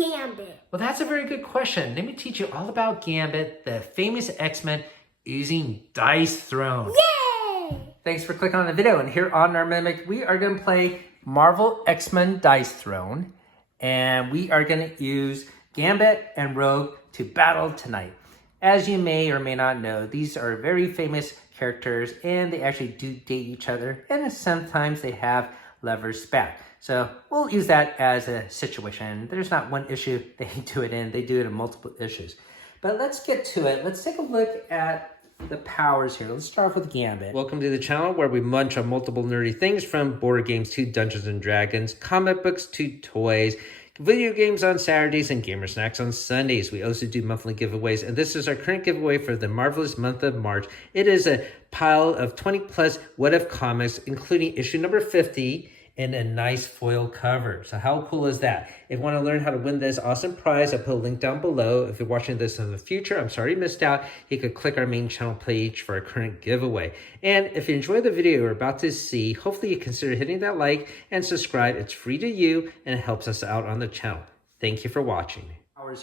Gambit? Well, that's a very good question. Let me teach you all about Gambit, the famous X-Men using dice thrown. Yay! Thanks for clicking on the video. And here on our Mimic, we are going to play Marvel X-Men Dice Throne. And we are going to use Gambit and Rogue to battle tonight. As you may or may not know, these are very famous characters and they actually do date each other. And sometimes they have lovers back. So we'll use that as a situation. There's not one issue they do it in. They do it in multiple issues. But let's get to it. Let's take a look at the powers here. Let's start off with Gambit. Welcome to the channel where we munch on multiple nerdy things, from board games to Dungeons and Dragons, comic books to toys, video games on Saturdays, and gamer snacks on Sundays. We also do monthly giveaways, and this is our current giveaway for the marvelous month of March. It is a pile of 20 plus What If comics, including issue number 50 in a nice foil cover. So how cool is that? If you want to learn how to win this awesome prize, I'll put a link down below. If you're watching this in the future, I'm sorry you missed out. You could click our main channel page for our current giveaway. And if you enjoy the video you're about to see, hopefully you consider hitting that like and subscribe. It's free to you and it helps us out on the channel. Thank you for watching.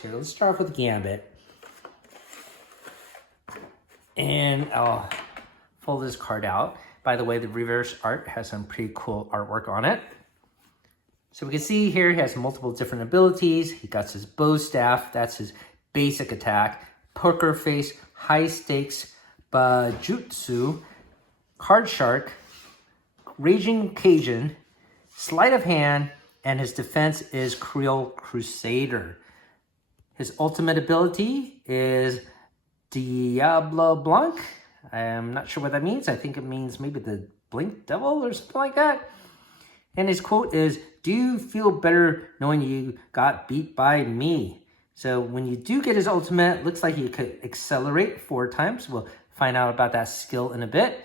Here, let's start off with Gambit. And I'll fold this card out. By the way, the reverse art has some pretty cool artwork on it. So we can see here he has multiple different abilities. He got his bow staff, that's his basic attack. Poker face, high stakes, bajutsu, card shark, raging Cajun, sleight of hand, and his defense is Creole Crusader. His ultimate ability is Diablo Blanc. I'm not sure what that means. I think it means maybe the Blink Devil or something like that. And his quote is, "Do you feel better knowing you got beat by me?" So when you do get his ultimate, it looks like he could accelerate 4 times. We'll find out about that skill in a bit.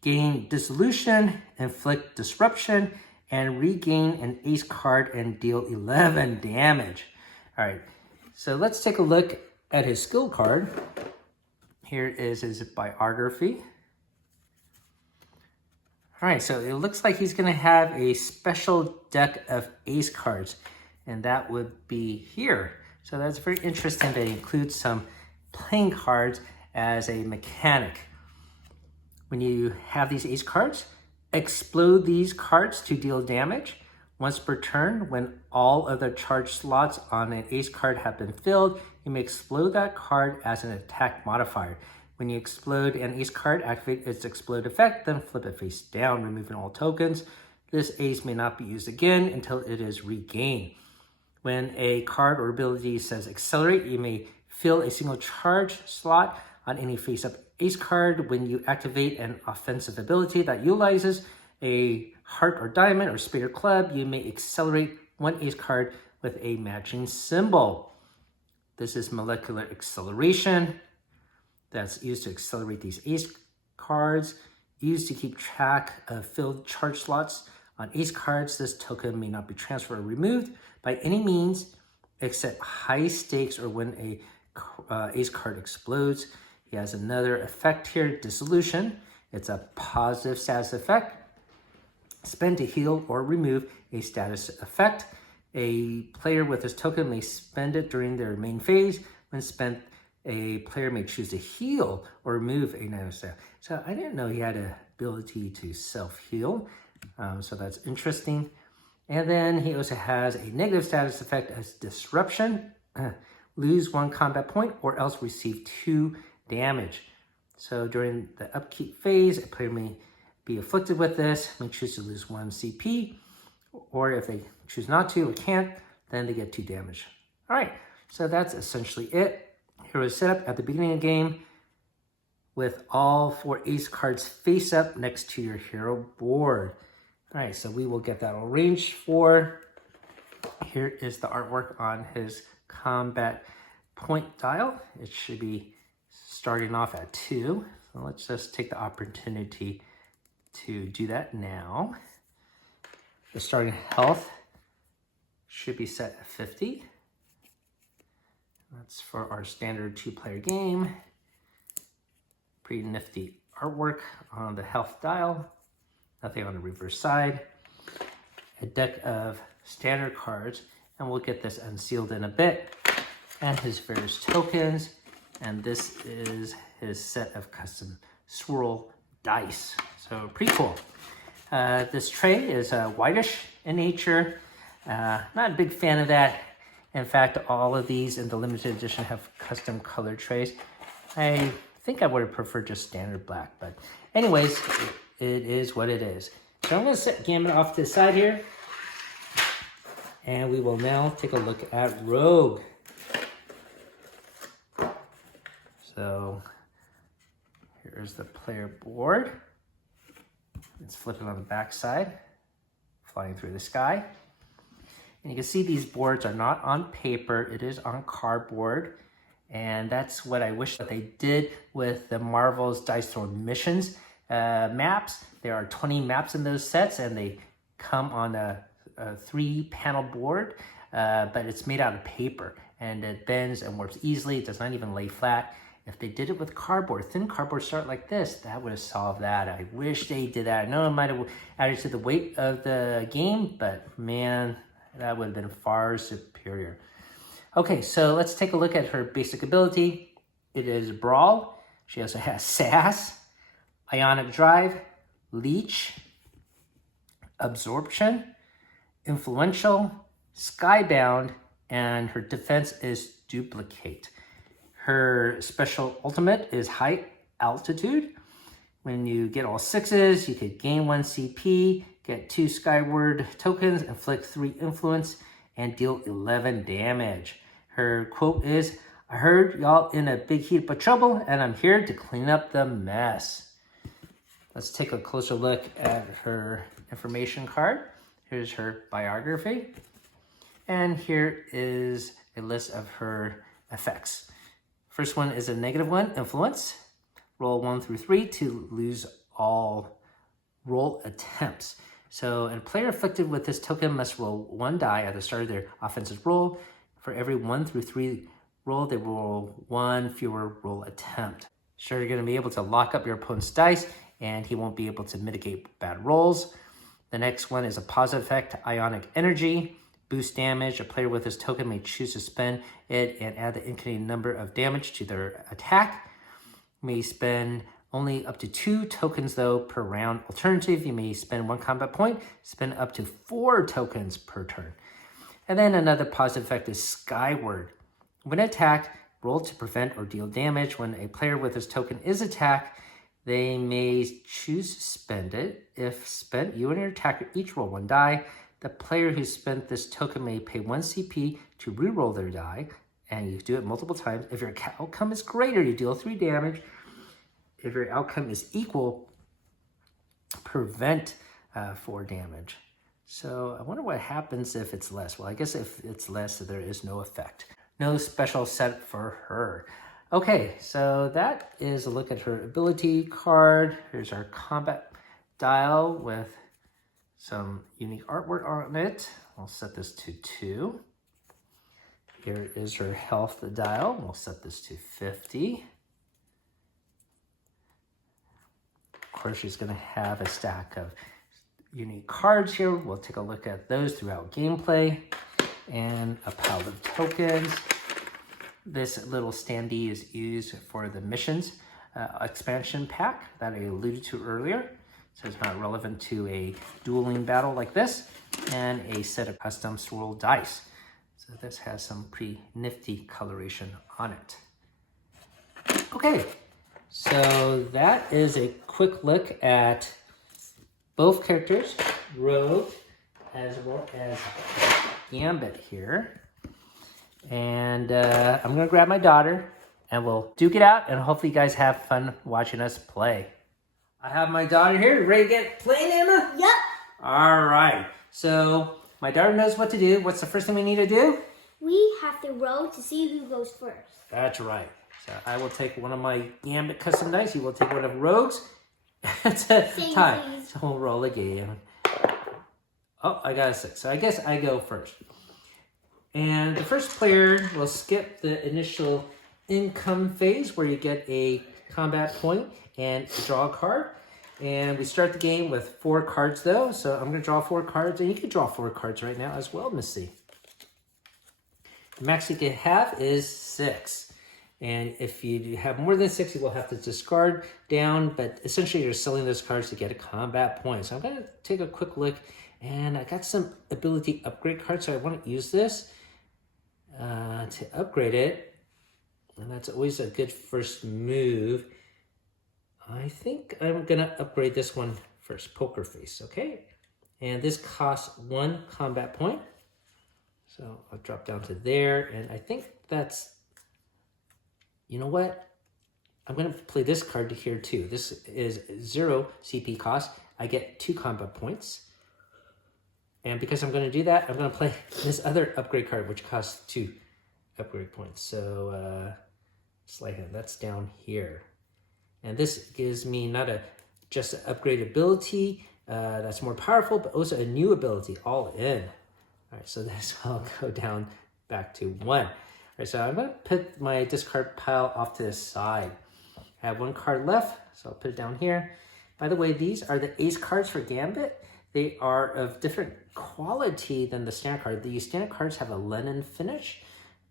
Gain dissolution, inflict disruption, and regain an ace card and deal 11 damage. All right, so let's take a look at his skill card. Here is his biography. All right, so it looks like he's gonna have a special deck of ace cards, and that would be here. So that's very interesting that he includes some playing cards as a mechanic. When you have these ace cards, explode these cards to deal damage. Once per turn, when all of the charge slots on an ace card have been filled, you may explode that card as an attack modifier. When you explode an ace card, activate its explode effect, then flip it face down, removing all tokens. This ace may not be used again until it is regained. When a card or ability says accelerate, you may fill a single charge slot on any face-up ace card. When you activate an offensive ability that utilizes a heart or diamond or spade or club, you may accelerate 1 ace card with a matching symbol. This is molecular acceleration. That's used to accelerate these ace cards. Used to keep track of filled charge slots on ace cards. This token may not be transferred or removed by any means except high stakes or when a ace card explodes. He has another effect here, dissolution. It's a positive status effect. Spend to heal or remove a status effect. A player with this token may spend it during their main phase. When spent, a player may choose to heal or remove another status. So I didn't know he had an ability to self-heal. So that's interesting. And then he also has a negative status effect as disruption. Lose 1 combat point or else receive 2 damage. So during the upkeep phase, a player may be afflicted with this, may choose to lose 1 CP, or if they choose not to or can't, then they get 2 damage. All right, so that's essentially it. Here was set up at the beginning of the game with all 4 ace cards face up next to your hero board. All right, so we will get that arranged for. Here is the artwork on his combat point dial. It should be starting off at 2. So let's just take the opportunity to do that now. The starting health should be set at 50. That's for our standard 2-player game. Pretty nifty artwork on the health dial. Nothing on the reverse side. A deck of standard cards And we'll get this unsealed in a bit. And his various tokens. And this is his set of custom swirl dice. So pretty cool. This tray is whitish in nature. Not a big fan of that. In fact, all of these in the limited edition have custom colored trays. I think I would have preferred just standard black, but anyways, it is what it is. So I'm going to set Gambit off to the side here. And we will now take a look at Rogue. So here's the player board. Let's flip it on the back side, flying through the sky. And you can see these boards are not on paper, it is on cardboard. And that's what I wish that they did with the Marvel's Dice Throne Missions maps. There are 20 maps in those sets, and they come on a 3-panel board, but it's made out of paper, and it bends and warps easily. It does not even lay flat. If they did it with cardboard, thin cardboard start like this, that would have solved that. I wish they did that. I know it might have added to the weight of the game, but man, that would have been far superior. Okay, so let's take a look at her basic ability. It is Brawl. She also has Sass, Ionic Drive, Leech, Absorption, Influential, Skybound, and her defense is Duplicate. Her special ultimate is High Altitude. When you get all 6s, you could gain 1 CP, get 2 Skyward tokens, inflict 3 influence, and deal 11 damage. Her quote is, "I heard y'all in a big heap of trouble, and I'm here to clean up the mess." Let's take a closer look at her information card. Here's her biography. And here is a list of her effects. First one is a -1, influence. Roll 1 through 3 to lose all roll attempts. So a player afflicted with this token must roll 1 die at the start of their offensive roll. For every 1 through 3 roll, they roll 1 fewer roll attempt. Sure, you're going to be able to lock up your opponent's dice, and he won't be able to mitigate bad rolls. The next one is a positive effect, Ionic Energy. Boost damage. A player with this token may choose to spend it and add the indicated number of damage to their attack. May spend only up to 2 tokens though per round. Alternative, you may spend 1 combat point, spend up to 4 tokens per turn. And then another positive effect is Skyward. When attacked, roll to prevent or deal damage. When a player with this token is attacked, they may choose to spend it. If spent, you and your attacker each roll 1 die. The player who spent this token may pay 1 CP to reroll their die, and you do it multiple times. If your outcome is greater, you deal 3 damage. If your outcome is equal, prevent 4 damage. So I wonder what happens if it's less. Well, I guess if it's less, there is no effect. No special set for her. Okay, so that is a look at her ability card. Here's our combat dial with some unique artwork on it. I'll set this to 2. Here is her health dial. We'll set this to 50. Of course, she's going to have a stack of unique cards here. We'll take a look at those throughout gameplay. And a pile of tokens. This little standee is used for the missions expansion pack that I alluded to earlier. So it's not relevant to a dueling battle like this, and a set of custom swirl dice. So this has some pretty nifty coloration on it. Okay, so that is a quick look at both characters, Rogue as well as Gambit here. And I'm gonna grab my daughter and we'll duke it out, and hopefully you guys have fun watching us play. I have my daughter here. Ready to get playing, Emma? Yep. All right. So my daughter knows what to do. What's the first thing we need to do? We have to roll to see who goes first. That's right. So I will take one of my Gambit custom dice. You will take one of Rogue's. It's a tie. So we'll roll again. Oh, I got a 6. So I guess I go first. And the first player will skip the initial income phase where you get a combat point and draw a card. And we start the game with 4 cards though. So I'm going to draw 4 cards, and you can draw 4 cards right now as well, Missy. The max you can have is 6. And if you have more than 6, you will have to discard down. But essentially, you're selling those cards to get a combat point. So I'm going to take a quick look. And I got some ability upgrade cards. So I want to use this to upgrade it. And that's always a good first move. I think I'm going to upgrade this one first. Poker Face, okay? And this costs 1 combat point. So I'll drop down to there. And I think that's... You know what? I'm going to play this card here too. This is 0 CP cost. I get 2 combat points. And because I'm going to do that, I'm going to play this other upgrade card, which costs 2 upgrade points. So, Sleight Hand, that's down here. And this gives me not just an upgrade ability that's more powerful, but also a new ability all in. All right, so this will go down back to 1. All right, so I'm going to put my discard pile off to the side. I have 1 card left, so I'll put it down here. By the way, these are the ace cards for Gambit. They are of different quality than the standard card. The standard cards have a linen finish.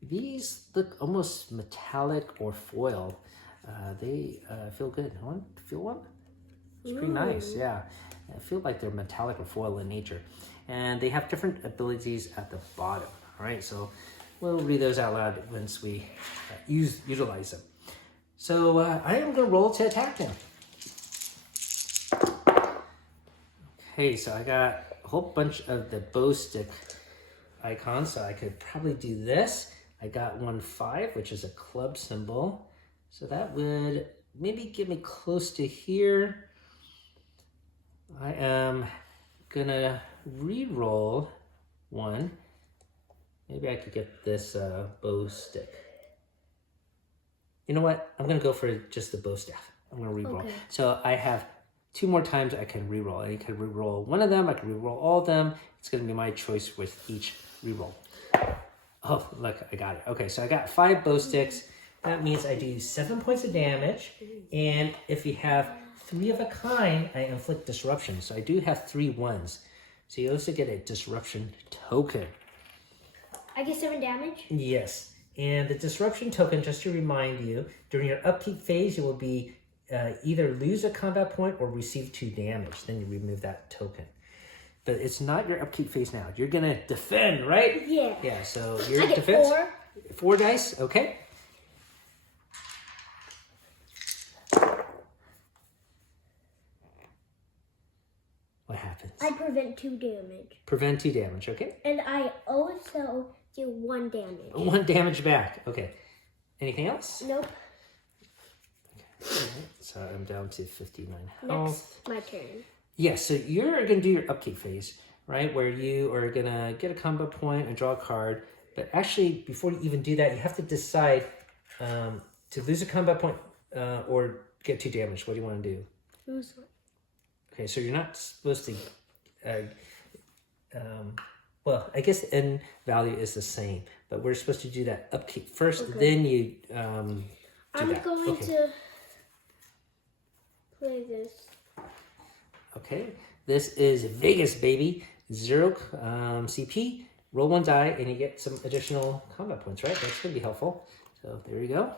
These look almost metallic or foil. They feel good. I want to feel one. It's pretty nice, yeah. I feel like they're metallic or foil in nature. And they have different abilities at the bottom. All right, so we'll read those out loud once we utilize them. So I am going to roll to attack him. Okay, so I got a whole bunch of the bow stick icons, so I could probably do this. I got 1 5, which is a club symbol. So that would maybe get me close to here. I am gonna re-roll 1. Maybe I could get this bow stick. You know what? I'm gonna go for just the bow staff. I'm gonna re-roll. Okay. So I have 2 more times I can re-roll. I can re-roll 1 of them. I can re-roll all of them. It's gonna be my choice with each re-roll. Oh, look, I got it. Okay, so I got 5 bow sticks. That means I do 7 points of damage. And if you have 3 of a kind, I inflict disruption. So I do have 3 1s. So you also get a disruption token. I get 7 damage? Yes. And the disruption token, just to remind you, during your upkeep phase, you will be either lose a combat point or receive 2 damage. Then you remove that token. But it's not your upkeep phase now. You're going to defend, right? Yeah. Yeah, so your I get defense. 4. 4 dice, okay. What happens? I prevent 2 damage. Prevent 2 damage, okay. And I also do 1 damage. 1 damage back, okay. Anything else? Nope. Okay. So I'm down to 59 health. Next, my turn. Yes, so you're going to do your upkeep phase, right? Where you are going to get a combat point and draw a card. But actually, before you even do that, you have to decide to lose a combat point or get 2 damage. What do you want to do? Lose one. Okay, so you're not supposed to... well, I guess the end value is the same. But we're supposed to do that upkeep first, okay. Then you do I'm that. going to play this. Okay, this is Vegas, baby. 0 CP. Roll 1 die, and you get some additional combat points, right? That's going to be helpful. So there you go.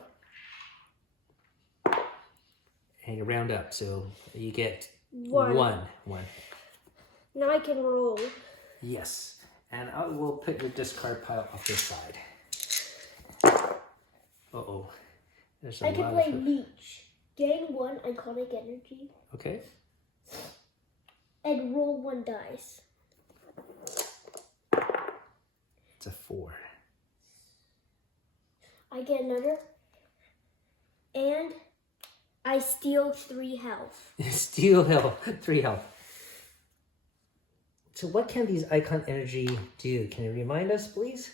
And you round up, so you get 1. 1. Now I can roll. Yes, and I will put your discard pile off this side. Uh-oh. There's a I can lot play of... Leech. Gain 1 iconic energy. Okay. And roll 1 dice. It's a 4. I get another. And I steal 3 health. Steal health. 3 health. So what can these icon energy do? Can you remind us, please?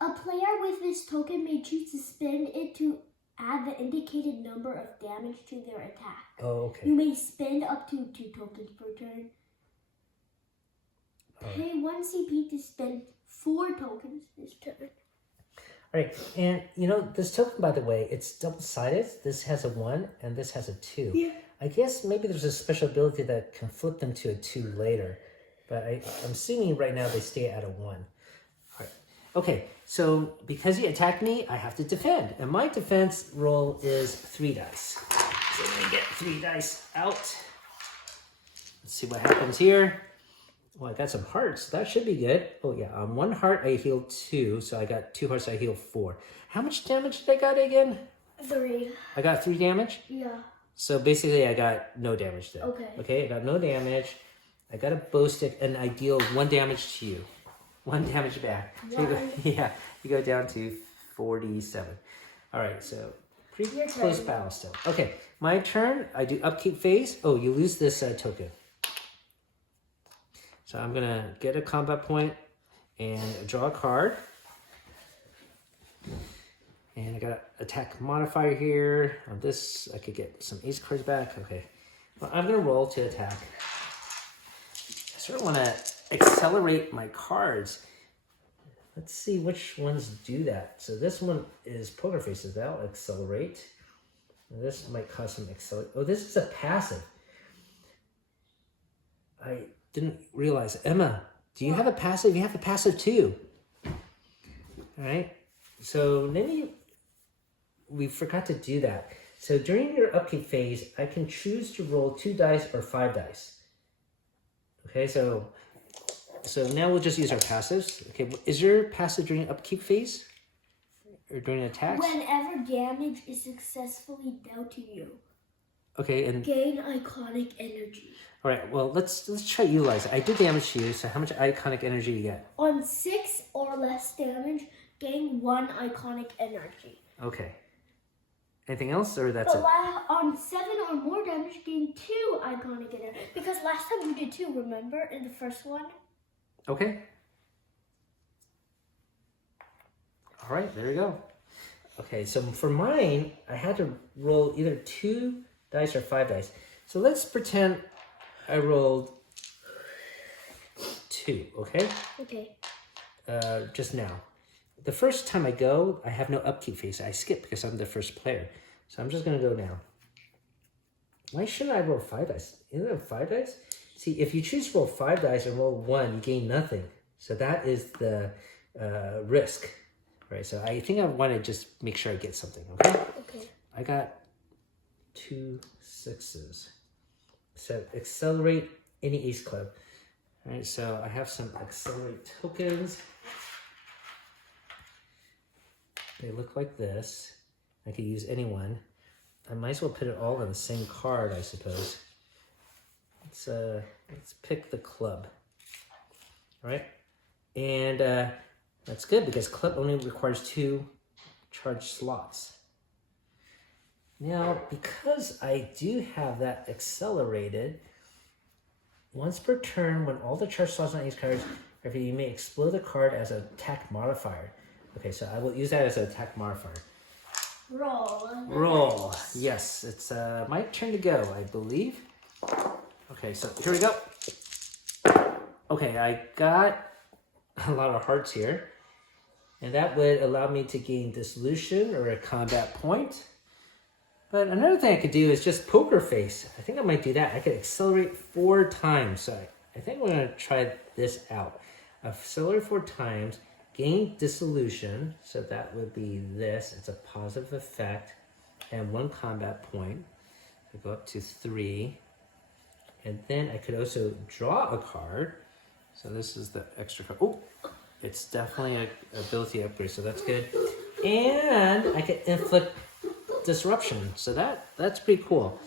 A player with this token may choose to spend it to add the indicated number of damage to their attack. Oh, okay. You may spend up to 2 tokens per turn. Pay 1 CP to spend 4 tokens this turn. All right, and you know, this token, by the way, it's double-sided. This has a 1 and this has a 2. Yeah. I guess maybe there's a special ability that can flip them to a 2 later. But I'm assuming right now they stay at a 1. All right. Okay, so because he attacked me, I have to defend. And my defense roll is 3 dice. So let me get 3 dice out. Let's see what happens here. Well, I got some hearts. That should be good. Oh, yeah. On 1 heart, I heal 2. So I got 2 hearts, I heal 4. How much damage did I got again? 3. I got 3 damage? Yeah. So basically, I got no damage then. Okay. Okay, I got no damage. I got a bow stick, and I deal 1 damage to you. 1 damage back. So you go down to 47. All right, so pretty close battle still. Okay, my turn. I do upkeep phase. Oh, you lose this token. So I'm going to get a combat point and draw a card. And I got an attack modifier here. On this, I could get some ace cards back. Okay. Well, I'm going to roll to attack. I sort of want to accelerate my cards. Let's see which ones do that. So this one is poker faces. That'll accelerate. And this might cause some accelerate. Oh, this is a passive. I didn't realize. Emma, do you have a passive? You have a passive too. All right. So maybe we forgot to do that. So during your upkeep phase, I can choose to roll 2 dice or 5 dice. Okay, so now we'll just use our passives. Okay, is your passive during upkeep phase or during attacks? Whenever damage is successfully dealt to you. Okay, and gain iconic energy. All right, well let's try to utilize it. I did damage to you, so how much iconic energy do you get? On 6 or less damage, gain 1 iconic energy. Okay. Anything else, or that's it? On 7 or more damage, gain 2 iconic energy. Because last time you did 2, remember, in the first one? Okay. All right, there we go. Okay, so for mine, I had to roll either 2 dice or 5 dice. So let's pretend I rolled 2, okay? Okay. Just now. The first time I go, I have no upkeep phase. I skip because I'm the first player. So I'm just going to go now. Why shouldn't I roll 5 dice? Isn't it 5 dice? See, if you choose to roll 5 dice and roll 1, you gain nothing. So that is the risk. Right, so I think I want to just make sure I get something, okay? Okay. I got 2 6s. So accelerate any ace club. All right, so I have some accelerate tokens. They look like this. I could use any one. I might as well put it all on the same card, I suppose. Let's pick the club. All right, and that's good because club only requires 2 charge slots. Now, because I do have that accelerated, once per turn, when all the charge slots on ace cards, you may explode the card as an attack modifier. Okay, so I will use that as an attack modifier. Roll. Yes, it's my turn to go, I believe. Okay, so here we go. Okay, I got a lot of hearts here. And that would allow me to gain dissolution or a combat point. But another thing I could do is just poker face. I think I might do that. I could accelerate 4 times. So I think we're going to try this out. Accelerate 4 times, gain dissolution. So that would be this. It's a positive effect. And 1 combat point. So go up to 3. And then I could also draw a card. So this is the extra card. Oh, it's definitely an ability upgrade, so that's good. And I can inflict disruption, so that's pretty cool.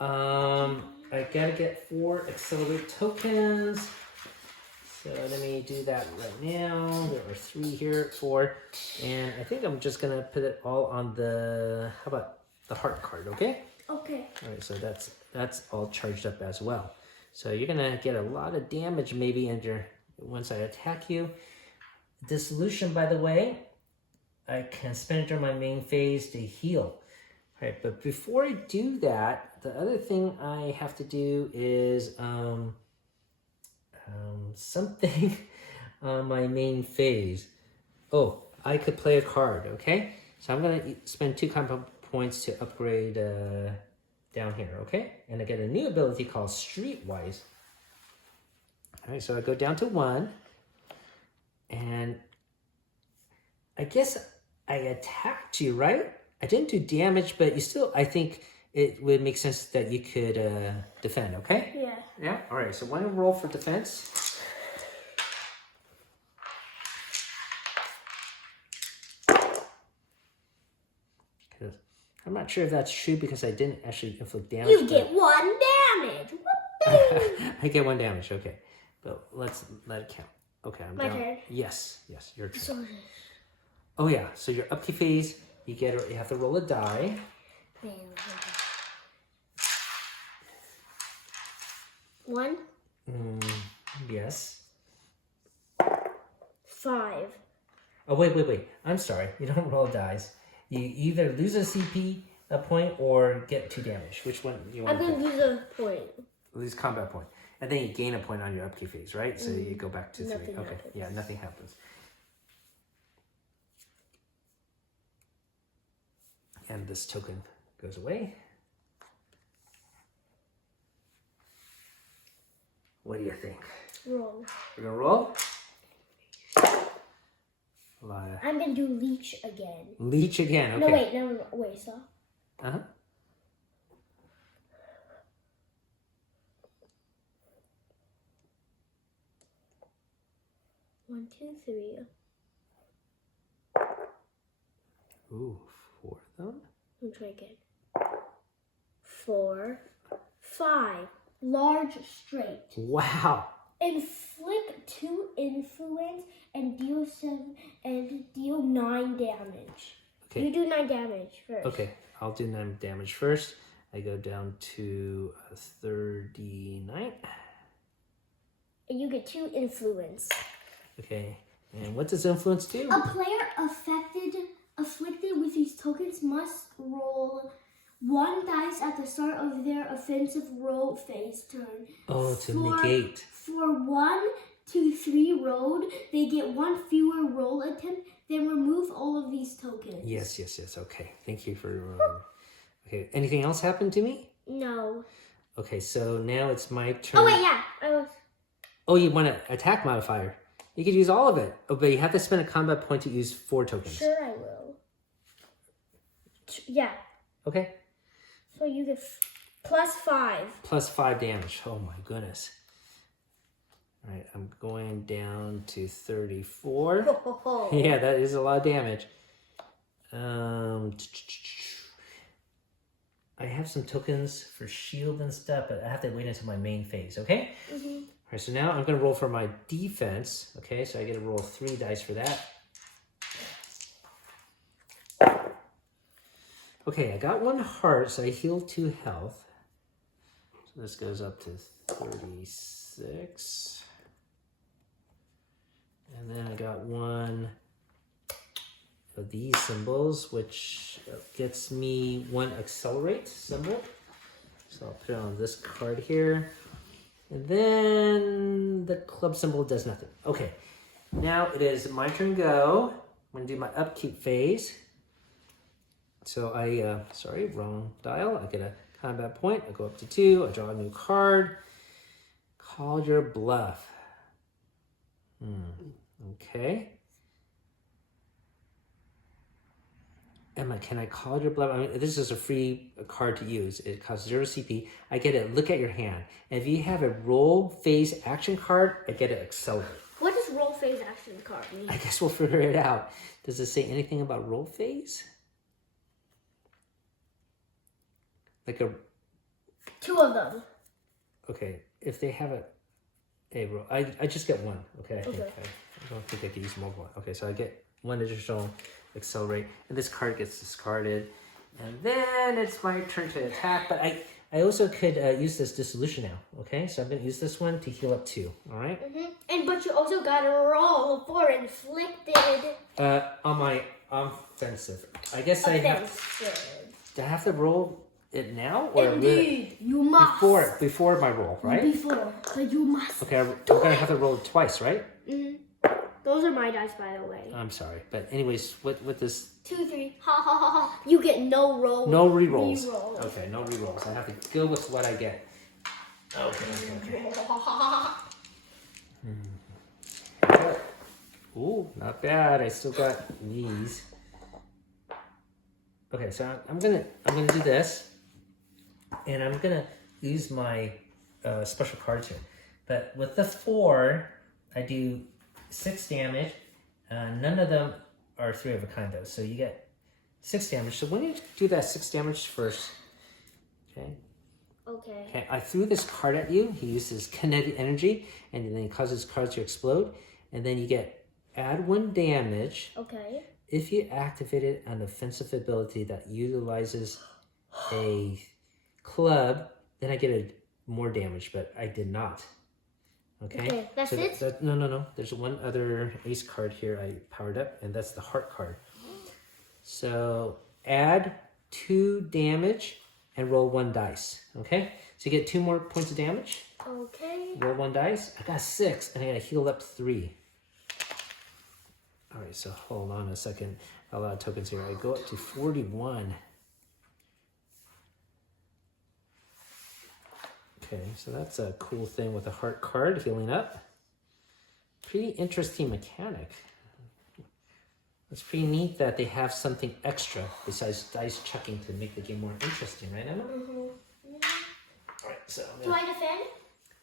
I gotta get 4 accelerate tokens. So let me do that right now. There are 3 here, 4. And I think I'm just gonna put it all on the, how about the heart card, okay? Okay. All right, so that's all charged up as well. So you're gonna get a lot of damage maybe once I attack you. Dissolution, by the way, I can spend it during my main phase to heal. All right, but before I do that, the other thing I have to do is something on my main phase. Oh, I could play a card, okay? So I'm gonna spend 2 combat points to upgrade down here, okay? And I get a new ability called Streetwise. All right, so I go down to 1, and I guess I attacked you, right? I didn't do damage, but you still, I think it would make sense that you could defend, okay? Yeah. Yeah? All right, so why don't you roll for defense? I'm not sure if that's true because I didn't actually inflict damage. You get 1 damage. I get 1 damage, okay. But let's let it count. Okay, I'm My down. turn? Yes, your turn. So, Oh yeah, so your upkeep phase, you have to roll a die. One. Yes. 5. Oh wait. I'm sorry. You don't roll dice. You either lose a CP a point or get 2 damage. Which one do you want? I'm gonna lose a point. Lose combat point. And then you gain a point on your upkeep phase, right? So you go back to 3. Nothing Okay. happens. Yeah, nothing happens. And this token goes away. What do you think? Roll. We're gonna roll? I'm gonna do leech again. Leech again, okay. No, wait, stop. Uh-huh. One, two, three. Ooh, 4 of them. Let me try again. 4, 5. Large straight. Wow. Inflict 2 influence and deal 9 damage. Okay. You do 9 damage first. Okay, I'll do 9 damage first. I go down to 39. And you get 2 influence. Okay, and what does influence do? A player afflicted with these tokens must roll 1 dice at the start of their offensive roll phase turn. Oh, to negate. For 1, 2, 3 rolled, they get 1 fewer roll attempt. Then remove all of these tokens. Yes. Okay, thank you for... okay, anything else happen to me? No. Okay, so now it's my turn. Oh, wait, yeah. Oh, you want an attack modifier. You could use all of it. Oh, but you have to spend a combat point to use 4 tokens. Sure, I will. Yeah. Okay. So you get plus 5. Plus 5 damage. Oh my goodness. All right, I'm going down to 34. Yeah, that is a lot of damage. I have some tokens for shield and stuff, but I have to wait until my main phase, okay? Mm-hmm. All right, so now I'm going to roll for my defense, okay? So I get to roll 3 dice for that. Okay, I got 1 heart, so I heal 2 health. So this goes up to 36. And then I got 1 of these symbols, which gets me 1 accelerate symbol. So I'll put it on this card here. And then the club symbol does nothing. Okay, now it is my turn to go. I'm gonna do my upkeep phase. So sorry, wrong dial. I get a combat point. I go up to 2. I draw a new card. Call your bluff. Okay. Emma, can I call your bluff? I mean, this is a free card to use. It costs 0 CP. I get to look at your hand. And if you have a roll phase action card, I get to accelerate. What does roll phase action card mean? I guess we'll figure it out. Does it say anything about roll phase? Like a... 2 of them. Okay, if they have a roll... I just get 1, okay? I think. Okay. I don't think I can use multiple. Okay, so I get 1 additional accelerate, and this card gets discarded. And then it's my turn to attack, but I also could use this dissolution now, okay? So I'm going to use this one to heal up 2, all right? But you also got to roll for inflicted. On my offensive. I guess I have to roll it now? Or Indeed, you must. Before my roll, right? Before, but you must. Okay, I'm going to have to roll it twice, right? Those are my dice, by the way. I'm sorry, but anyways, with this... 2, 3, ha ha ha ha. You get no roll. No rerolls. Re-rolls. Okay, no rerolls. I have to go with what I get. Okay. Ooh, not bad. I still got these. Okay, so I'm gonna do this, and I'm gonna use my special cards here. But with the 4, I do 6 damage. None of them are 3 of a kind though, so you get 6 damage. So when you do that 6 damage first, okay. Okay. Okay, I threw this card at you. He uses kinetic energy, and then he causes cards to explode, and then you add 1 damage. Okay. If you activated an offensive ability that utilizes a club, then I get more damage, but I did not. Okay, that's so it? No. There's one other ace card here I powered up, and that's the heart card. So add 2 damage and roll 1 dice. Okay, so you get 2 more points of damage. Okay. Roll 1 dice. I got 6, and I gotta heal up 3. All right, so hold on a second. A lot of tokens here. I go up to 41. Okay, so that's a cool thing with a heart card, healing up. Pretty interesting mechanic. It's pretty neat that they have something extra besides dice chucking to make the game more interesting, right, Emma? All right, so Do I defend?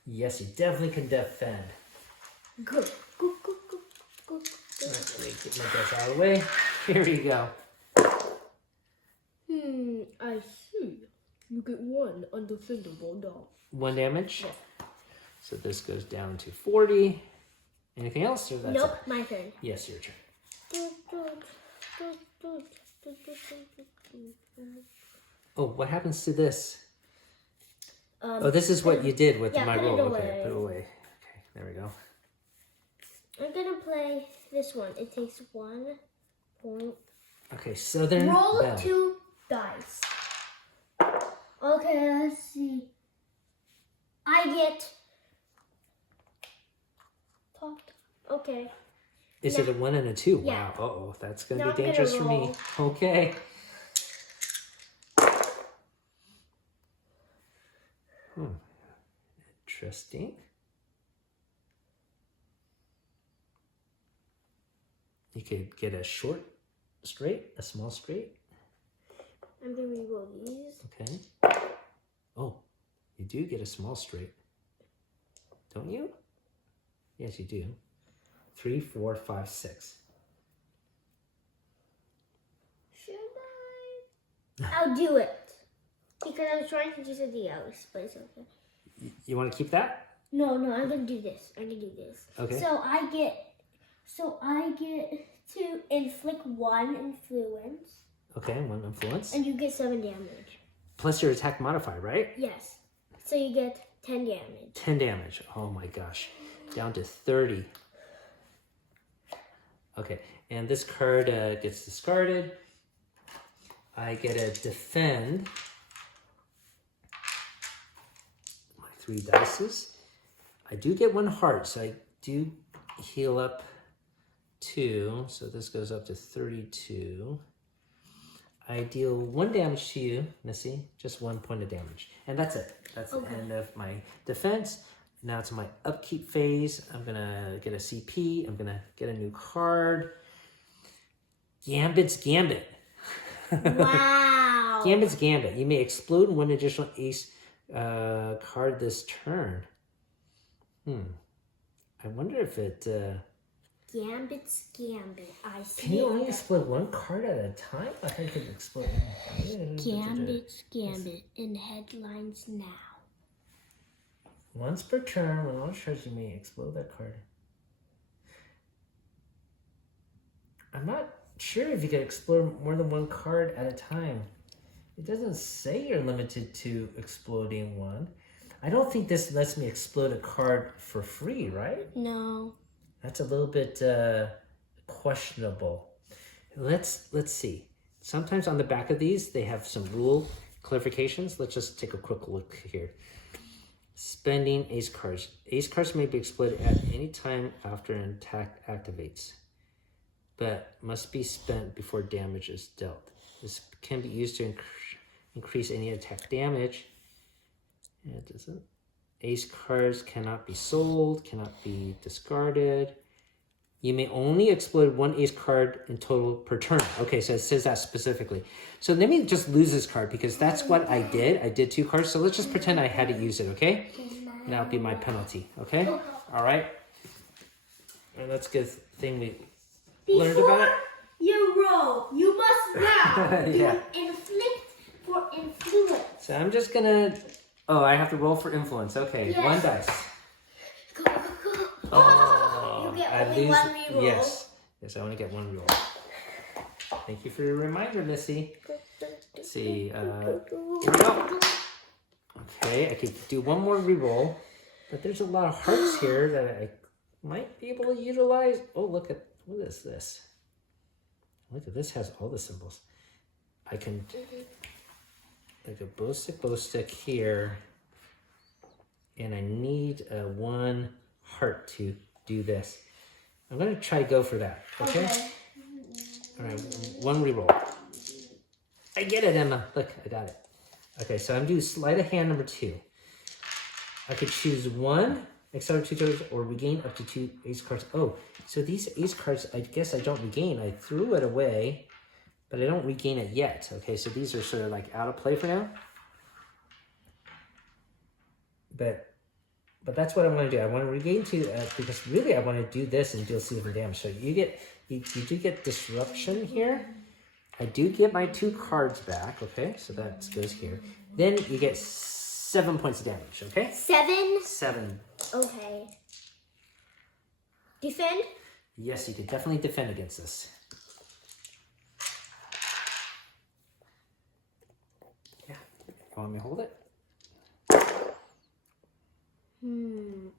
yes, you definitely can defend. Good. Good. All right, let me get my dice out of the way. Here we go. I see. You get 1 undefendable dog. 1 damage. Yeah. So this goes down to 40. Anything else? Or that's Nope, it? my turn. Yes, your turn. Oh, what happens to this? Oh, this is what you did with my roll. Okay, put it away. Okay, there we go. I'm gonna play this one. It takes 1 point. Okay, Southern Roll Belle. 2 dice. Okay, let's see. I get talked. Okay. Is it a 1 and a 2? Yeah. Wow. Uh-oh, that's going to Now be I'm gonna dangerous for me. roll. Okay. Interesting. You could get a short straight, a small straight. I'm gonna re-roll these. Okay. Oh, you do get a small straight. Don't you? Yes, you do. 3, 4, 5, 6. Should I? I'll do it. Because I was trying to do something else, but it's okay. You want to keep that? No, I'm gonna do this. Okay. So I get to inflict 1 influence. Okay, 1 influence. And you get 7 damage. Plus your attack modifier, right? Yes. So you get 10 damage. 10 damage. Oh my gosh. Down to 30. Okay, and this card gets discarded. I get a defend. My 3 dices. I do get 1 heart, so I do heal up 2. So this goes up to 32. I deal 1 damage to you, Missy. Just 1 point of damage. And that's it. That's the end of my defense. Now it's my upkeep phase. I'm going to get a CP. I'm going to get a new card. Gambit's Gambit. Wow. Gambit's Gambit. You may explode 1 additional ace card this turn. I wonder if it... Gambit's Gambit. I see. Can you only explode 1 card at a time? I think it can explode. Gambit's Gambit in headlines now. Once per turn, when all charged, you may explode that card. I'm not sure if you can explode more than 1 card at a time. It doesn't say you're limited to exploding 1. I don't think this lets me explode a card for free, right? No. That's a little bit questionable. Let's see. Sometimes on the back of these, they have some rule clarifications. Let's just take a quick look here. Spending ace cards. Ace cards may be exploded at any time after an attack activates, but must be spent before damage is dealt. This can be used to increase any attack damage. And it doesn't. Ace cards cannot be sold, cannot be discarded. You may only explode one ace card in total per turn. Okay, so it says that specifically. So let me just lose this card because that's what I did. I did 2 cards. So let's just pretend I had to use it, okay? And that'll be my penalty, okay? All right. And that's a good thing we learned about it. You roll. You must now Yeah. inflict for influence. So I'm just gonna. Oh, I have to roll for influence. Okay, Yes. 1 dice. Go, go, go. Oh, You get I only lose. one reroll. Yes, I only get 1 reroll. Thank you for your reminder, Missy. Let's see. Here we go. Okay, I could do 1 more reroll, but there's a lot of hearts here that I might be able to utilize. Oh, what is this? Look at this, has all the symbols. I can like a bow stick here, and I need 1 heart to do this. I'm gonna try to go for that. Okay. All right, 1 reroll. I get it, Emma. Look, I got it. Okay, so I'm doing sleight of hand number 2. I could choose 1, accelerate 2 tokens, or regain up to 2 ace cards. Oh, so these ace cards, I guess I don't regain. I threw it away, but I don't regain it yet. Okay, so these are sort of like out of play for now. But that's what I want to do. I want to regain 2 because really I want to do this and deal 7 damage. So you do get disruption here. I do get my 2 cards back. Okay, so that goes here. Then you get 7 points of damage. Okay. 7. 7. Okay. Defend. Yes, you could definitely defend against this. Yeah. You want me to hold it?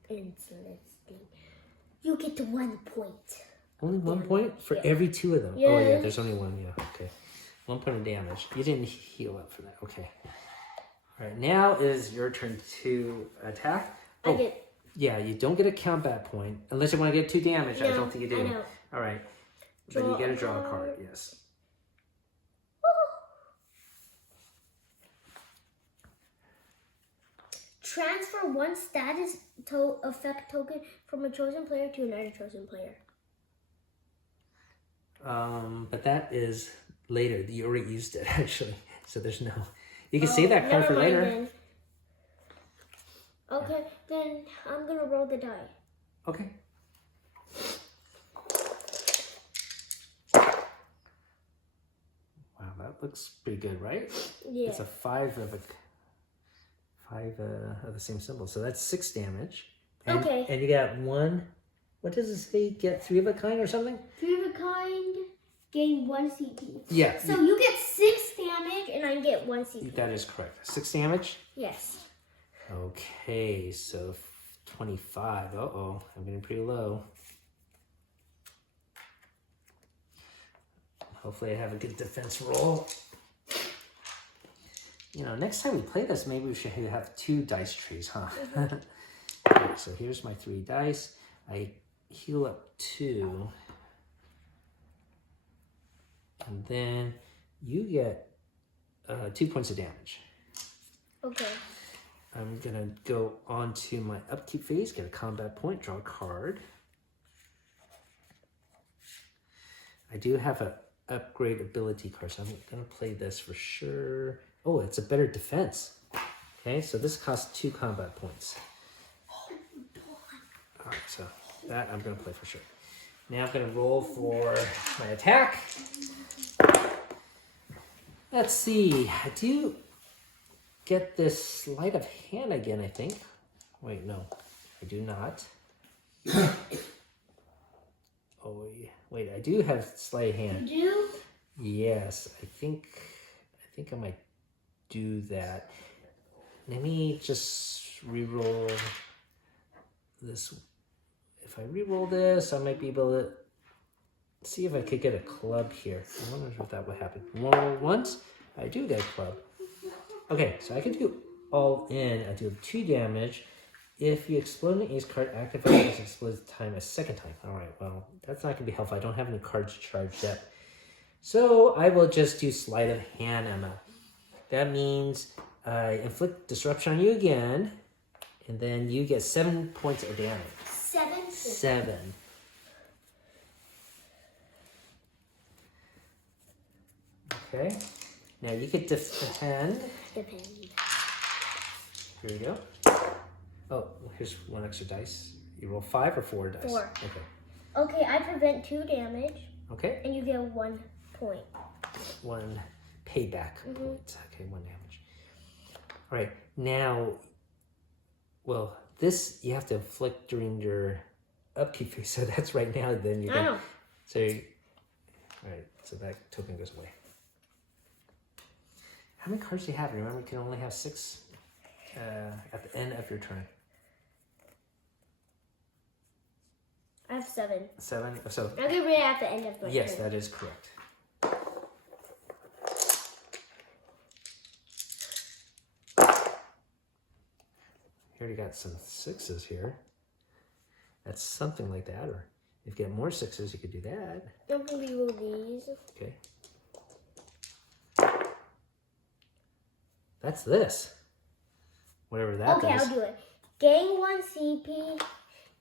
Interesting. You get 1 point. Only 1 point for every 2 of them. Yes. Oh yeah, there's only 1. Yeah. Okay. 1 point of damage. You didn't heal up for that. Okay. All right. Now is your turn to attack. I get. Yeah, you don't get a combat point unless you want to get 2 damage. I don't think you do. I know. All right. But you get to draw a card. Yes. Transfer 1 status effect token from a chosen player to another chosen player. But that is later. You already used it actually, so there's no. You can save that card for later. Then. Okay, then I'm gonna roll the die. Okay. Wow, that looks pretty good, right? Yeah. It's a 5 of the same symbol, so that's 6 damage. And, Okay. And you got 1. What does it say? Get 3 of a kind or something? 3 of a kind, gain 1 CP. Yeah. So you get 6 damage, and I get 1 CP. That is correct. 6 damage. Yes. Okay, so 25. Uh-oh, I'm getting pretty low. Hopefully I have a good defense roll. You know, next time we play this, maybe we should have 2 dice trees, huh? Okay, so here's my 3 dice. I heal up 2. And then you get 2 points of damage. Okay. I'm gonna go on to my upkeep phase, get a combat point, draw a card. I do have an upgrade ability card, so I'm gonna play this for sure. Oh, it's a better defense. Okay, so this costs 2 combat points. All right, so that I'm gonna play for sure. Now I'm gonna roll for my attack. Let's see, I do get this sleight of hand again, I think. Wait, no, I do not. Oh, yeah. Wait, I do have sleight of hand. You do? Yes, I think I might do that. Let me just re-roll this. If I re-roll this, I might be able to see if I could get a club here. I wonder if that would happen. Roll once, I do get a club. Okay, so I can do all in. I do 2 damage. If you explode an ace card, activate this explodes time a second time. All right, well, that's not going to be helpful. I don't have any cards charged yet. So I will just do sleight of hand, Emma. That means I inflict disruption on you again, and then you get 7 points of damage. 7? 7. Okay. Now you could defend. Depend. Here you go. Oh, here's one extra dice. You roll 5 or 4 dice? 4. Okay. Okay, I prevent 2 damage. Okay. And you get 1 point. 1 payback. Mm-hmm. Okay, 1 damage. All right. Now, well, this you have to inflict during your upkeep phase. So that's right now. Then you. I know. So, all right. So that token goes away. How many cards do you have? Remember, you can only have 6 at the end of your turn. I have 7. 7. So. I'll get rid at the end of my Yes, turn. that is correct. You already got some 6s here. That's something like that. Or if you get more 6s, you could do that. I'm going to roll these. Okay. That's this. Whatever that Okay, does. I'll do it. Gain 1 CP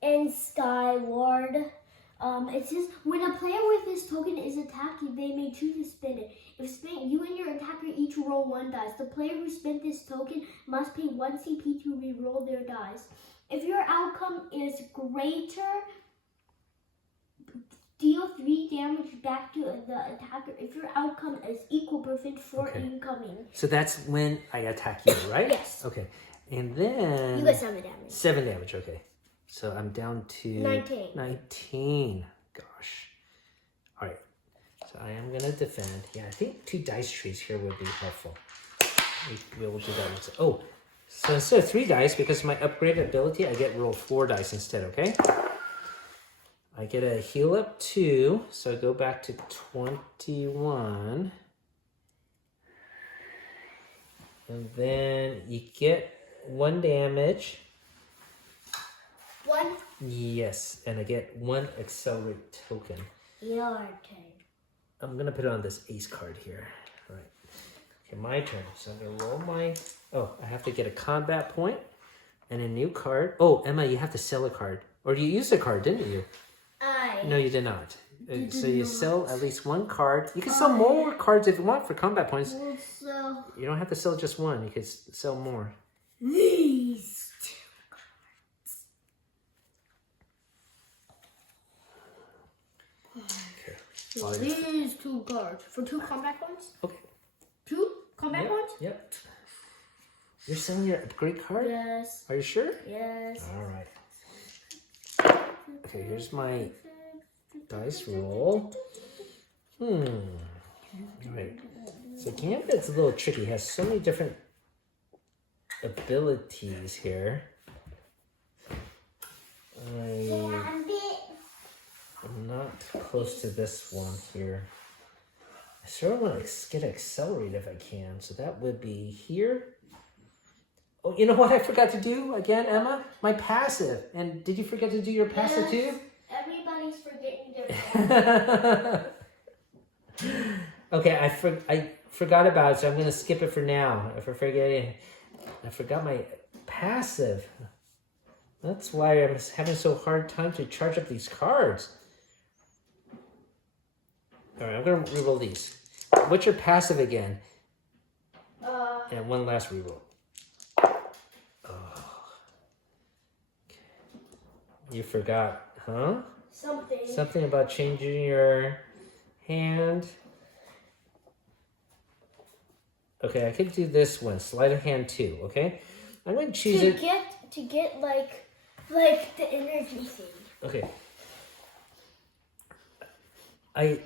and Skyward. It says when a player with this token is attacking, they may choose to spend it. If spent, you and your attacker each roll 1 dice. The player who spent this token must pay 1 CP to re-roll their dice. If your outcome is greater, deal 3 damage back to the attacker. If your outcome is equal, prevent 4 incoming. So that's when I attack you, right? Yes. Okay. And then... You get 7 damage. 7 damage, okay. So I'm down to... 19. 19. Gosh. All right. So I am going to defend. Yeah, I think 2 dice trees here would be helpful. We'll do that. Oh, so instead of 3 dice, because of my upgraded ability, I get roll 4 dice instead, okay? I get a heal up 2, so I go back to 21. And then you get 1 damage. 1. Yes, and I get 1 accelerate token. Your turn. I'm gonna put on this ace card here. All right. Okay, my turn. So I'm gonna roll my. Oh, I have to get a combat point and a new card. Oh, Emma, you have to sell a card, or you used a card, didn't you? No, you did not. So you sell at least 1 card. You can sell more cards if you want for combat points. We'll sell You don't have to sell just 1. You can sell more. these 2 cards. Okay. So these 2 cards for 2 combat points. Okay. 2 combat points. Yep. You're selling your upgrade card? Yes. Are you sure? Yes. All right. Okay, here's my dice roll. All right. So Gambit's a little tricky. It has so many different abilities here. I'm not close to this one here. I sort of want to get accelerated if I can. So that would be here. Oh, you know what I forgot to do again, Emma? My passive. And did you forget to do your passive too? Everybody's forgetting their Okay, I forgot about it, so I'm going to skip it for now. If I forget, I forgot my passive. That's why I'm having so hard time to charge up these cards. All right, I'm going to reroll these. What's your passive again? And 1 last reroll. You forgot, huh? Something about changing your hand. Okay, I could do this one. Sleight of hand 2, okay? I'm going to choose it. To get like the energy thing. Okay. I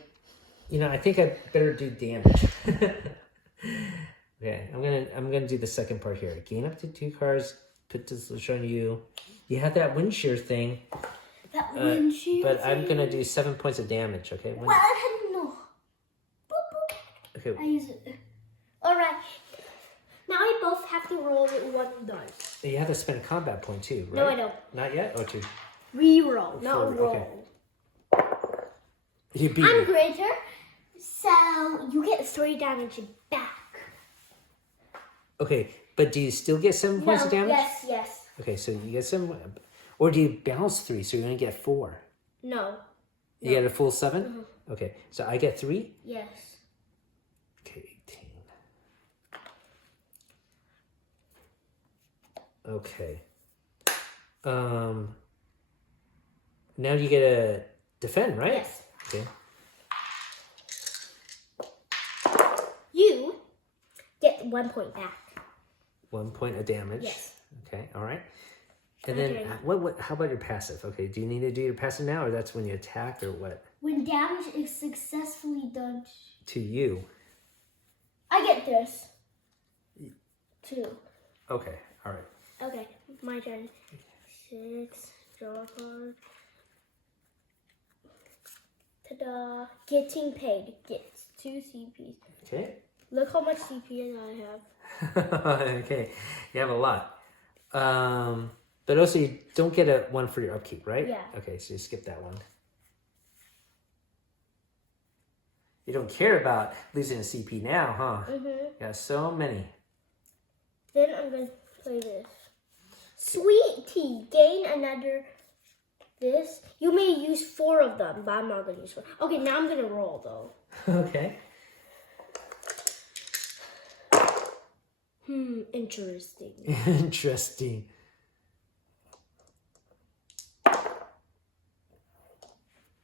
think I better do damage. Okay, I'm gonna do the second part here. Gain up to 2 cards. Put this showing you. You have that wind shear thing. That wind shear But thing. I'm gonna do 7 points of damage. Okay. Well, I don't know. Boop, boop. Okay. I use it. All right. Now I both have to roll 1 dice. You have to spend a combat point too, right? No, I don't. Not yet. Or 2. Reroll, not 4, roll. okay. You beat I'm me. greater, so you get 3 damage back. Okay, but do you still get 7 points of damage? Yes. Okay, so you get 7, or do you balance 3? So you're gonna get 4. No. You get a full 7. Okay, so I get 3. Yes. Okay, 18. Okay. Now you get a defend, right? Yes. Okay. You get 1 point back. 1 point of damage. Yes. Okay, all right. And Okay. then how about your passive? Okay, do you need to do your passive now, or that's when you attack, or what? When damage is successfully done To you. I get this. 2. Okay, all right. Okay, my turn. 6, draw a card. Ta-da! Getting paid. Gets 2 CPs. Okay. Look how much CP I have. Okay, you have a lot. But also you don't get a 1 for your upkeep, right? Yeah. Okay, so you skip that one. You don't care about losing a CP now, huh? Mm-hmm. You got so many. Then I'm going to play this. Sweet tea. Gain another this. You may use 4 of them, but I'm not going to use 4. Okay, now I'm going to roll, though. Okay. Interesting. Interesting.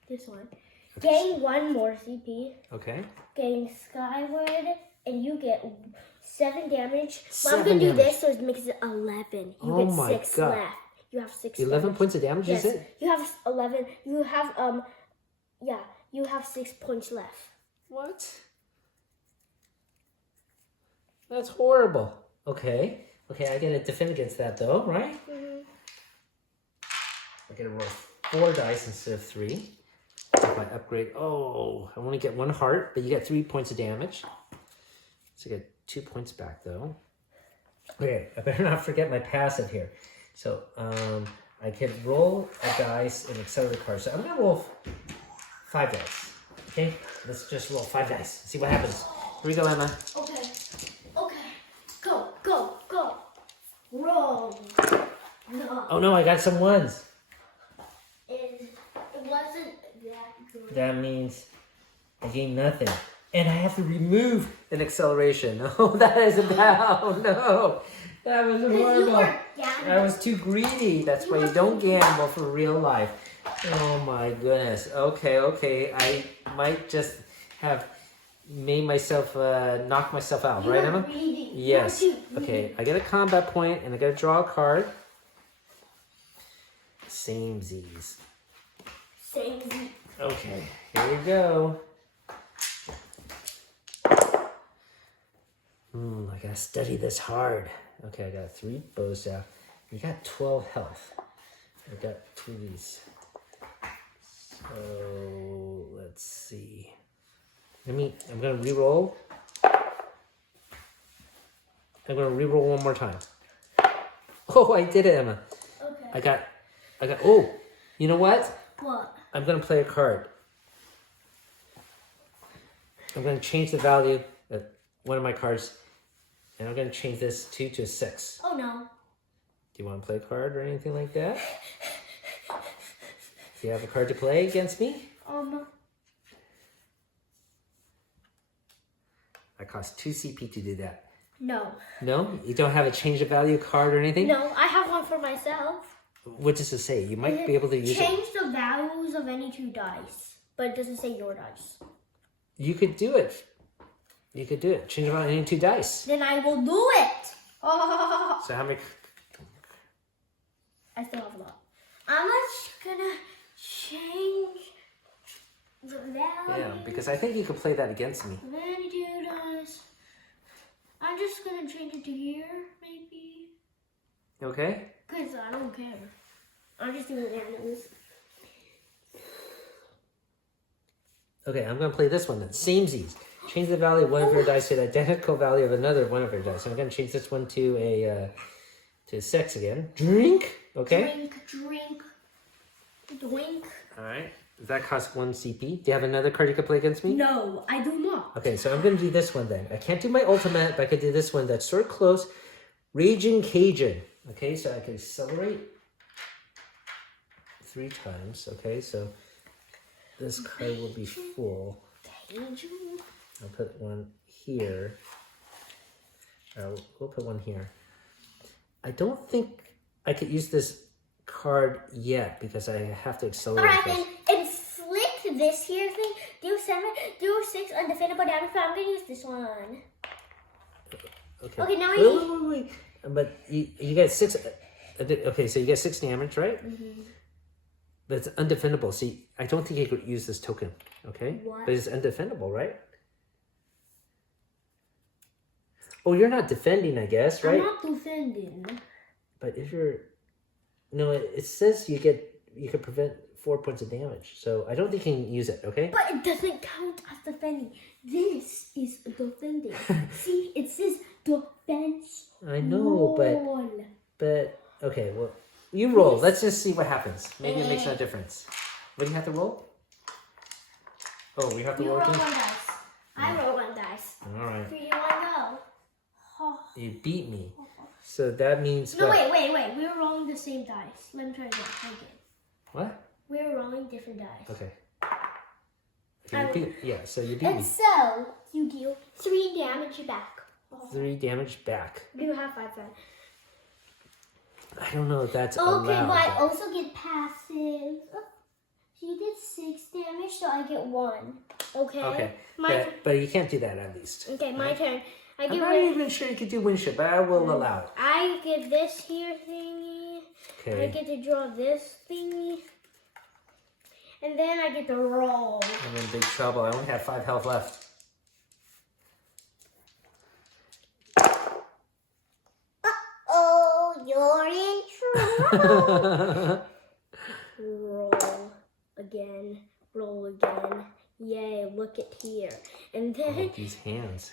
This one. Gain 1 more CP. Okay. Gain Skyward, and you get 7 damage. But 7 I'm going to do damage. this, so it makes it 11. You Oh get my 6 God. left. You have 6 11 damage. points of damage, Yes. is it? You have 11. You have, you have 6 points left. What? That's horrible. Okay. Okay, I get to defend against that though, right? Mm-hmm. I get to roll 4 dice instead of 3. If I upgrade, oh, I only get 1 heart, but you get 3 points of damage. So I get 2 points back though. Okay, I better not forget my passive here. So I can roll a dice and accelerate the card. So I'm gonna roll 5 dice. Okay, let's just roll 5 dice. See what happens. Here we go, Emma. Okay. Okay. Go, go, go. Roll. No. Oh no, I got some 1s. It wasn't that good. That means I gain nothing. And I have to remove an acceleration. Oh, that is bad. Oh no. That was horrible. I was too greedy. That's why you don't gamble for real life. Oh my goodness. Okay, okay. I might just have made myself, knock myself out, right, Emma? Greedy. Yes. Okay, I get a combat point and I gotta draw a card. Samesies. Same. Okay, here we go. I gotta study this hard. Okay, I got 3 bows out. You got 12 health. I got 2 of these. So let's see. I'm gonna re-roll. I'm gonna re-roll 1 more time. Oh, I did it, Emma. Okay. I got, oh, you know what? What? I'm gonna play a card. I'm gonna change the value of one of my cards, and I'm gonna change this 2 to a 6. Oh no. Do you want to play a card or anything like that? Do you have a card to play against me? I cost 2 CP to do that. No. No? You don't have a change of value card or anything? No, I have one for myself. What does it say? You might be able to use it. Change the values of any 2 dice, but it doesn't say your dice. You could do it. You could do it. Change around any 2 dice. Then I will do it. So how many? I still have a lot. I'm just gonna change the value. Yeah, because I think you could play that against me. Of any 2 dice. I'm just gonna change it to here, maybe. Okay? Because I don't care. I'm just doing animals. Okay, I'm going to play this one then. Samesies. Change the value of one of your dice to the identical value of another one of your dice. So I'm going to change this one to a 6 again. Drink. Okay. Drink. Drink. All right. That costs 1 CP. Do you have another card you could play against me? No, I do not. Okay, so I'm going to do this one then. I can't do my ultimate, but I could do this one that's sort of close. Raging Cajun. Okay, so I can accelerate 3 times. Okay, so this card will be full. Cajun. I'll put one here. We'll put one here. I don't think I could use this card yet because I have to accelerate. Alright, then inflict this here thing. Deal 6 undefendable damage, but I'm gonna use this one. Okay. Okay, now wait. But you get 6. Okay, so you get 6 damage, right? Mm-hmm. But it's undefendable. See, I don't think you could use this token. Okay. What? But it's undefendable, right? Oh, you're not defending, I guess, right? I'm not defending. But if you're... No, it says you can prevent 4 points of damage. So I don't think you can use it, okay? But it doesn't count as defending. This is defending. See, it says defense. I know, but... Okay, well, you roll. Let's just see what happens. Maybe it makes no difference. What do you have to roll? Oh, we have to roll one again? dice. I roll 1 dice. All right. 3, 2, 1, go. You beat me. So that means No, what? wait. We were rolling the same dice. Let me try again. What? We were rolling different dice. Okay. So you beat And me. so, you deal 3 damage back. 3 damage back. You have 5 damage. I don't know if that's Okay, allowed. but I also get passive. She did 6 damage, so I get 1. Okay? Okay. But you can't do that at least. Okay, my turn. I'm not even sure you could do wind shift, but I will allow it. I get this here thingy. Okay. I get to draw this thingy. And then I get to roll. I'm in big trouble. I only have 5 health left. Uh-oh, you're in trouble. Roll again. Roll again. Yay, look at here. And then... Oh, these hands.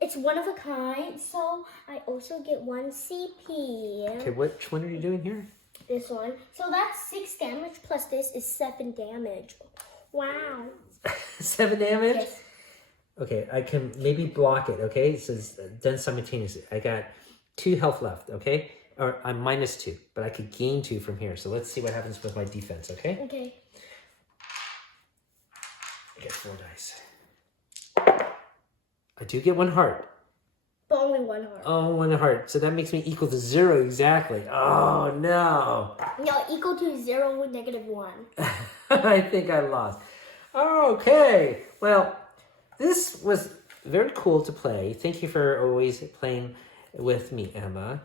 It's one of a kind, so I also get 1 CP. Okay, which one are you doing here? This one. So that's 6 damage plus this is 7 damage. Wow. 7 damage? Yes. Okay, I can maybe block it, okay? So it's done simultaneously. I got 2 health left, okay? Or I'm minus 2, but I could gain 2 from here. So let's see what happens with my defense, okay? Okay. I get 4 dice. I do get 1 heart. But only 1 heart. Oh, 1 heart. So that makes me equal to 0 exactly. Oh, no. No, equal to 0 with -1. I think I lost. Okay. Well, this was very cool to play. Thank you for always playing with me, Emma.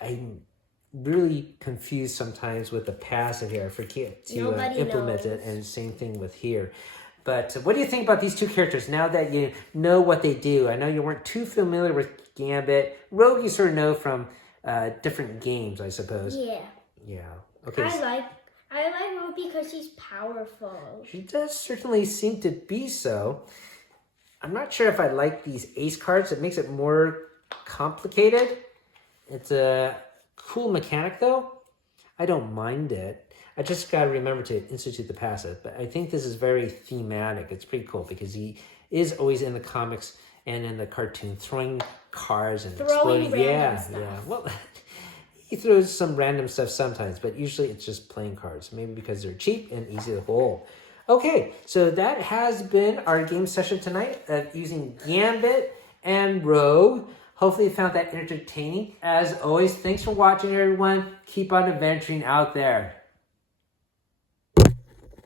I'm really confused sometimes with the passive here. I forget to implement it, and same thing with here. But what do you think about these 2 characters now that you know what they do? I know you weren't too familiar with Gambit. Rogue you sort of know from different games, I suppose. Yeah. Yeah. Okay. I like Rogue because she's powerful. She does certainly seem to be so. I'm not sure if I like these ace cards. It makes it more complicated. It's a cool mechanic, though. I don't mind it. I just got to remember to institute the passive. But I think this is very thematic. It's pretty cool because he is always in the comics and in the cartoon throwing cards and exploding. Random stuff. Yeah. Well, he throws some random stuff sometimes, but usually it's just playing cards. Maybe because they're cheap and easy to hold. Okay, so that has been our game session tonight of using Gambit and Rogue. Hopefully you found that entertaining. As always, thanks for watching, everyone. Keep on adventuring out there.